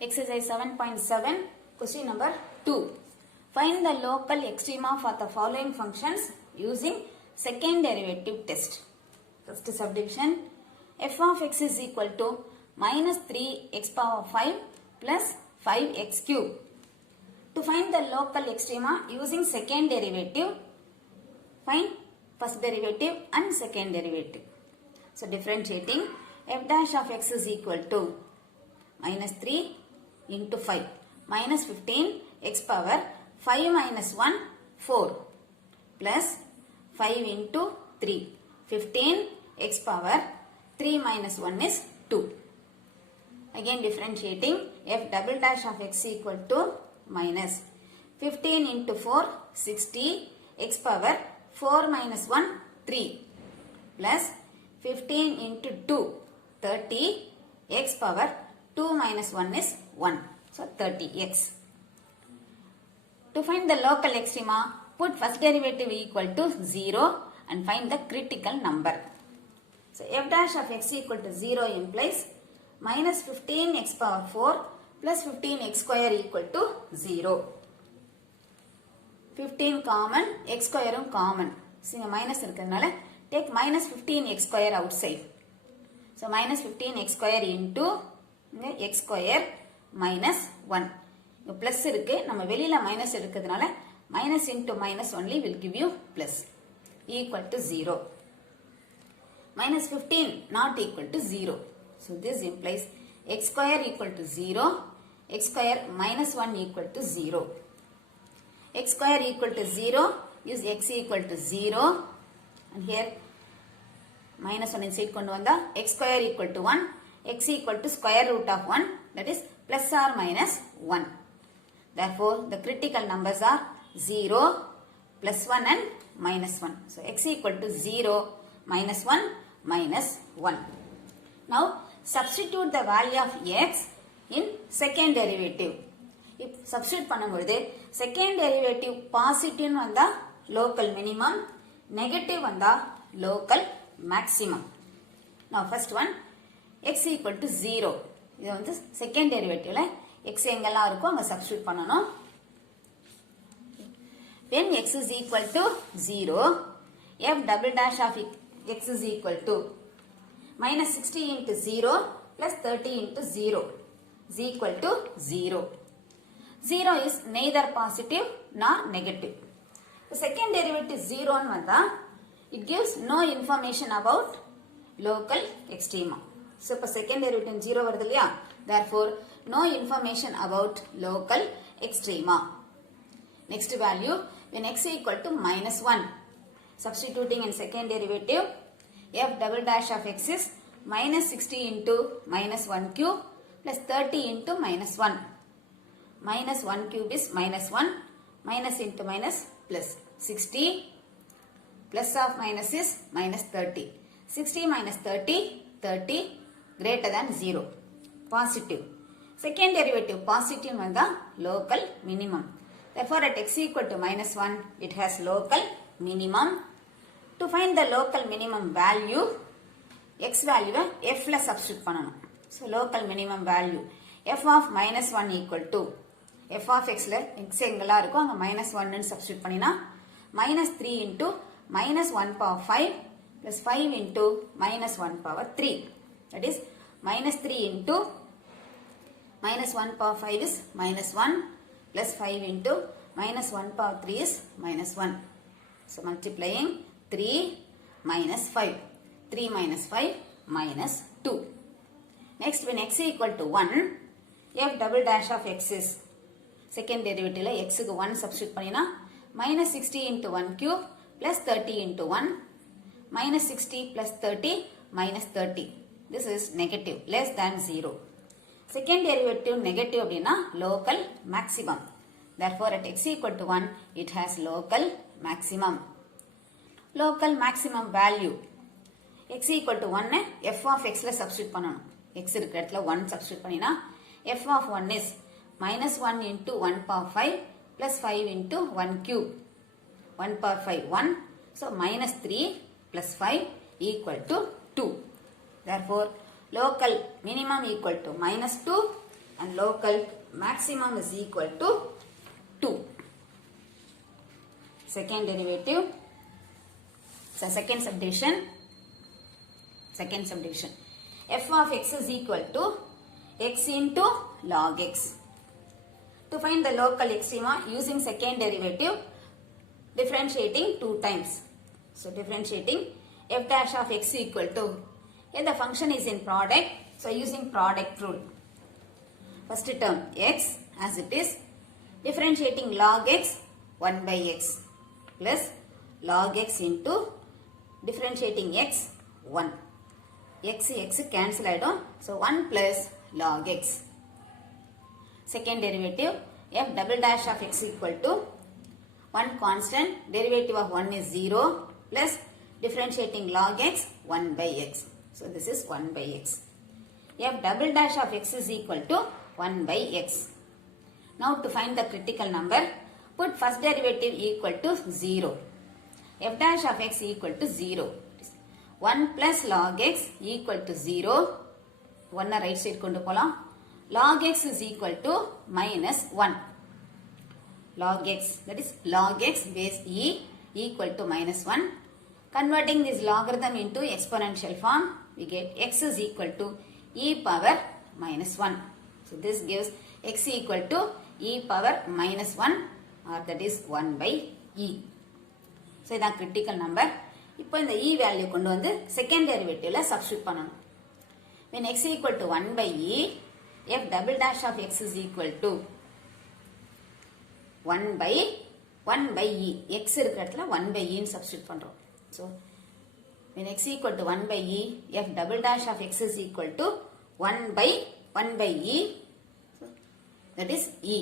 Exercise 7.7, question number 2. Find the local extrema for the following functions using second derivative test. First subdivision, f of x is equal to minus 3x power 5 plus 5x cube. To find the local extrema using second derivative, find first derivative and second derivative. So differentiating, f dash of x is equal to minus 3 into 5 minus 15 x power 5 minus 1 4 plus 5 into 3 15 x power 3 minus 1 is 2. Again differentiating, f double dash of x equal to minus 15 into 4 60 x power 4 minus 1 3 plus 15 into 2 30 x power 2 minus 1 is 1. So 30x. To find the local extrema, put first derivative equal to 0 and find the critical number. So f dash of x equal to 0 implies minus 15x power 4 plus 15x square equal to 0. 15 common, x square common. So minus take minus 15x square outside. So minus 15x square into x square minus 1. Plus இருக்கு, நம்ம வெளியில minus இருக்கிறதுனால minus into minus only will give you plus equal to 0. Minus 15 not equal to 0. So this implies x square equal to 0, x square minus 1 equal to 0. X square equal to 0 is x equal to 0 and here minus 1 inside kondu vanda x square equal to 1, x equal to square root of 1, that is plus or minus 1. Therefore, the critical numbers are 0, plus 1 and minus 1. So, x equal to 0, minus 1, minus 1. Now, substitute the value of x in second derivative. If substitute பண்ணும்போது second derivative positive வந்தா local minimum, negative வந்தா local maximum. Now, first one, x equal to 0. இது வந்து second derivative x எங்கெல்லாம் இருக்கோ அங்க substitute பண்ணணும். When x is equal to 0, f double dash of x is equal to minus 60 into 0 plus 30 into 0 is equal to 0. 0 is neither positive nor negative. The second derivative 0 ன்னு வந்தா it gives no information about local extrema. So, இப்போ second derivative 0 வருது இல்லையா? Therefore, no information about local extrema. Next value, when x equal to minus 1. Substituting in second derivative, f double dash of x is minus 60 into minus 1 cube plus 30 into minus 1. Minus 1 cube is minus 1, minus into minus plus 60, plus of minus is minus 30. 60 minus 30, 30 greater than 0. Positive. Second derivative positive vanda local minimum. Therefore, at x equal to minus 1, it has local minimum. To find the local minimum value, x value f la substitute பண்ணணும். So, local minimum value f of minus 1 equal to f of x la x எங்கெல்லாம் இருக்கோ அங்க minus 1 ன்னு substitute பண்ணினா minus 3 into minus 1 power 5 plus 5 into minus 1 power 3. That is minus 3 into minus 1 power 5 is minus 1 plus 5 into minus 1 power 3 is minus 1. So multiplying 3 minus 5. 3 minus 5 minus 2. Next when x equal to 1, f double dash of x is second derivative la x க்கு 1 substitute பண்ணினா minus 60 into 1 cube plus 30 into 1 minus 60 plus 30 minus 30. This is negative, less than 0. Second derivative negative அப்படினா local maximum. Therefore, at x equal to 1, it has local maximum. Local maximum value. X equal to 1 f of x la substitute பண்ணணும். x இருக்கிற இடத்துல 1 substitute பண்ணினா f of 1 is minus 1 into 1 power 5 plus 5 into 1 cube. 1 power 5, 1. So, minus 3 plus 5 equal to 2. Therefore, local minimum equal to minus 2, and local maximum is equal to 2. Second derivative, so second subdivision, f of x is equal to x into log x. To find the local extrema using second derivative, differentiating 2 times. So differentiating f dash of x equal to, here the function is in product, so using product rule. First term x as it is, differentiating log x 1 by x plus log x into differentiating x 1. X cancel aidum, so 1 plus log x. Second derivative f double dash of x equal to 1 constant, derivative of 1 is 0 plus differentiating log x 1 by x. So this is 1 by x. F double dash of x is equal to 1 by x. Now to find the critical number, put first derivative equal to 0. F dash of x equal to 0. 1 plus log x equal to 0. 1 right side kondu polam. Log x is equal to minus 1. Log x, that is log x base e equal to minus 1. Converting this logarithm into exponential form, we get x is equal to e power minus 1. So this gives x equal to e power minus 1, or that is 1 by e. So this is critical number. Now இந்த e value கொண்டு வந்து second derivative ல substitute பண்ணணும். When x equal to 1 by e, f double dash of x is equal to 1 by e. x இருக்கிற இடத்துல 1 by e ன்னு substitute பண்றோம். So when x equal to 1 by e, f double dash of x is equal to 1 by e, so that is e.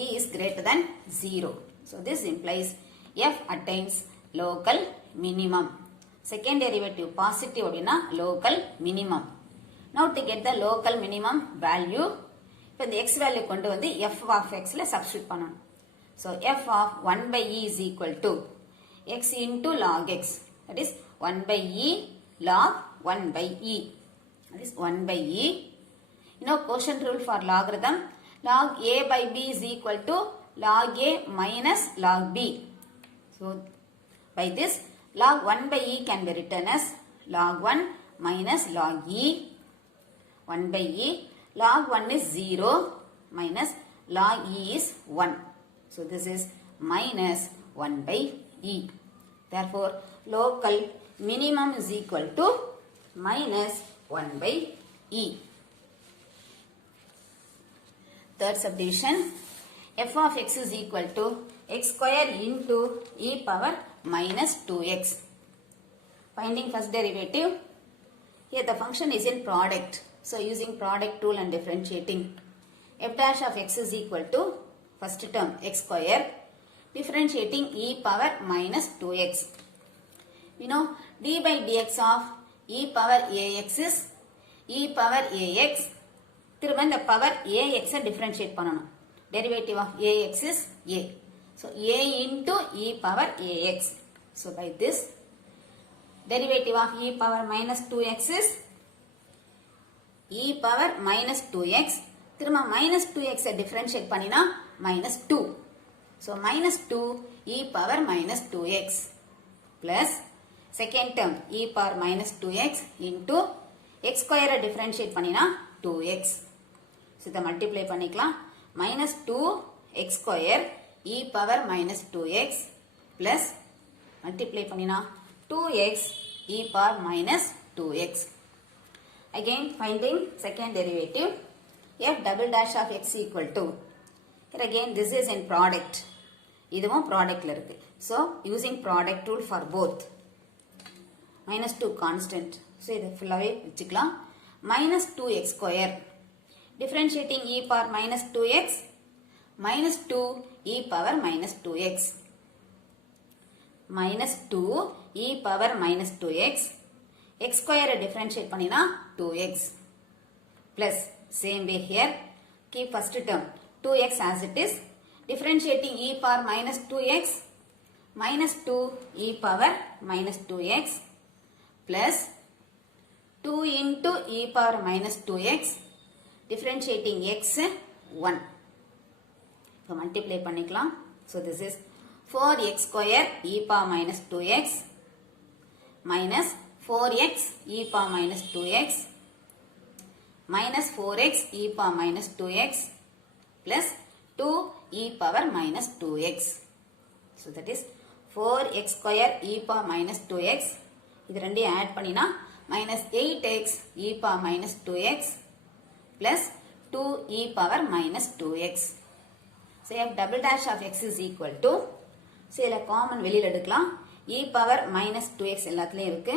E is greater than 0. So this implies f attains local minimum. Second derivative positive அப்படினா local minimum. Now to get the local minimum value, இப்போ இந்த x value கொண்டு வந்து f of x ல substitute பண்ணணும். So f of 1 by e is equal to x into log x, that is 1 by e log 1 by e, that is 1 by e. You know quotient rule for logarithm, log a by b is equal to log a minus log b. So by this, log 1 by e can be written as log 1 minus log e, 1 by e. Log 1 is 0 minus log e is 1. So this is minus 1 by e. Therefore, local minimum is equal to minus 1 by e. Third subdivision, f of x is equal to x square into e power minus 2x. Finding first derivative, here the function is in product. So using product rule and differentiating, f dash of x is equal to first term x square, differentiating e power minus 2x. We know d by dx of e power ax is e power ax. திரும்ப இந்த power ax differentiate பண்ணணும். Derivative of ax is a. So a into e power ax. So by this, derivative of e power minus 2x is e power minus 2x. திரும்ப minus 2x differentiate பண்ணினா minus 2. So minus 2 e power minus 2x plus second term e power minus 2x into x square differentiate பண்ணினா 2x. So இதை multiply பண்ணிக்கலாம். Minus 2 x square e power minus 2x plus multiply பண்ணினா 2x e power minus 2x. Again finding second derivative, f double dash of x equal to, here again this is in product, இதுவும் productல இருக்கு. So using product rule for both, minus 2 constant, so இதை full-ஆவே வச்சுக்கலாம். Minus 2x square, differentiating e power minus 2x, minus 2 e power minus 2x, minus 2 e power minus 2x, x square differentiate பண்ணினா 2x plus same way here, keep first term 2x as it is, differentiating e power minus 2x, minus 2 e power minus 2x plus 2 into e power minus 2x, differentiating x 1. So multiply பண்ணிக்கலாம். So this is 4x square e power minus 2x minus 4x e power minus 2x minus 4x e power minus 2x plus 2 e power minus 2x. So that is 4x square e power minus 2x. இது ரெண்டையும் add பண்ணினா minus 8x e power minus 2x plus 2 e power minus 2x. So f double dash of x is equal to, so இதில common வெளியில் எடுக்கலாம், e power minus 2x எல்லாத்துலையும் இருக்கு,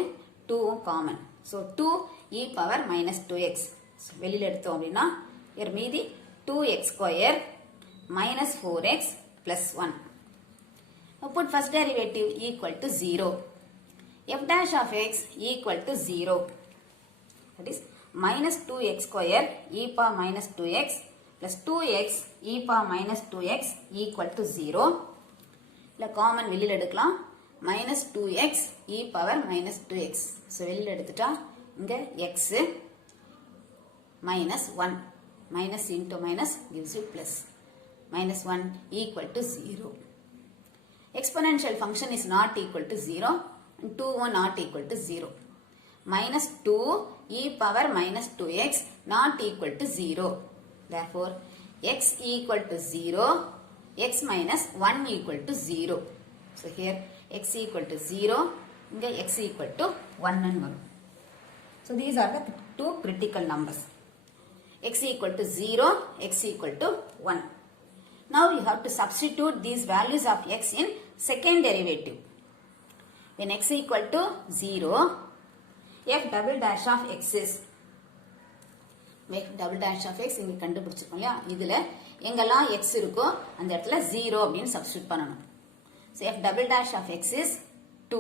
2 common. So 2 e power minus 2x. So வெளியில் எடுத்தோம் அப்படின்னா இர் மீதி 2x square minus 4x plus 1. Now put first derivative equal to 0. F dash of x equal to 0. That is minus 2x square e power minus 2x plus 2x e power minus 2x equal to 0. இல்லை common வெளியில் எடுக்கலாம், minus 2x e power minus 2x. So வெளியில் எடுத்துட்டா இங்கே x minus 1. Minus into minus gives you plus. Minus 1 equal to 0. Exponential function is not equal to 0 and 2 not equal to 0. Minus 2 e power minus 2x not equal to 0. Therefore, x equal to 0, x minus 1 equal to 0. So here x equal to 0, here x equal to 1 and 1. So these are the two critical numbers. X equal to 0, x equal to 1. Now you have to substitute these values of x in second derivative. When x equal to 0, f double dash of x is, f double dash of x இங்க கண்டுபிடிச்சிருக்கோம் இல்லையா, இதுல எங்கெல்லாம் x இருக்கோ அந்த இடத்துல 0 அப்படின்னு substitute பண்ணணும். So f double dash of x is 2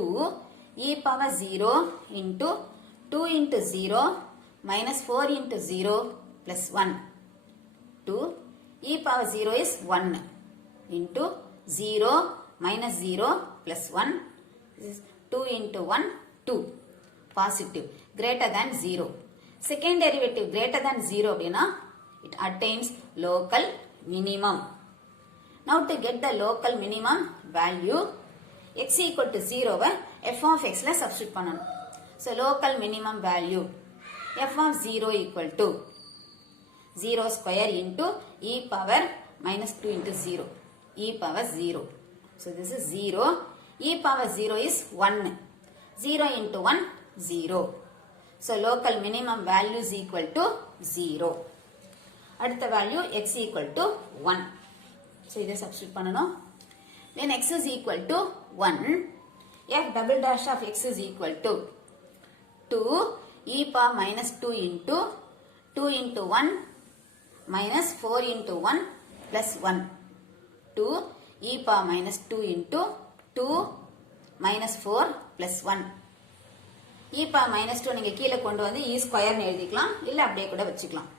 e power 0 into 2 into 0 minus 4 into 0 plus 1. 2 e power 0 is 1 into 0 minus 0 plus 1. This is 2 into 1, 2. Positive, greater than 0. Second derivative greater than 0 அப்படினா it attains local minimum. Now to get the local minimum value, x equal to 0 f of x ல substitute பண்ணணும். So local minimum value f of 0 equal to 0 square into e power minus 2 into 0, e power 0. So this is 0, e power 0 is 1, 0 into 1, 0. So local minimum value is equal to 0. அடுத்த value x equal to 1. So இதை substitute பண்ணணும். When x is equal to 1, f double dash of x is equal to 2 e power minus 2 into 2 into 1 minus 4 into 1 plus 1. 2 e power minus 2 into 2 minus 4 plus 1. e power minus 2 நீங்க கீழே கொண்டு வந்து e square னு எழுதிக்கலாம், இல்ல அப்படியே கூட வச்சுக்கலாம்.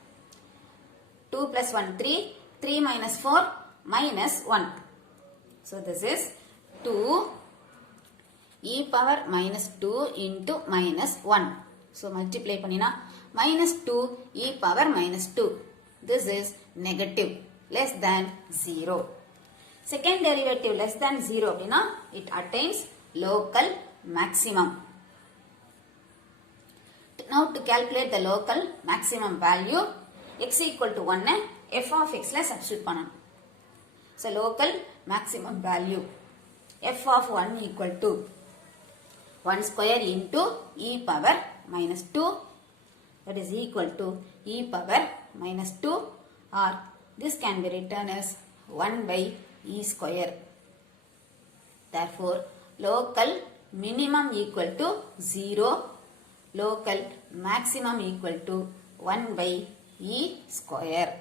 2 plus 1 3, 3 minus 4 minus 1. So this is 2 e power minus 2 into minus 1. So multiply பண்ணினா minus 2 e power minus 2. This is negative, less than 0. Second derivative less than 0 அப்படினா it attains local maximum. Now to calculate the local maximum value, x equal to 1 f of x ல substitute பண்ணணும். So local maximum value f of 1 equal to 1 square into e power minus 2, that is equal to e power minus 2, or this can be written as 1 by e square. Therefore local minimum equal to 0, local maximum equal to 1 by e square.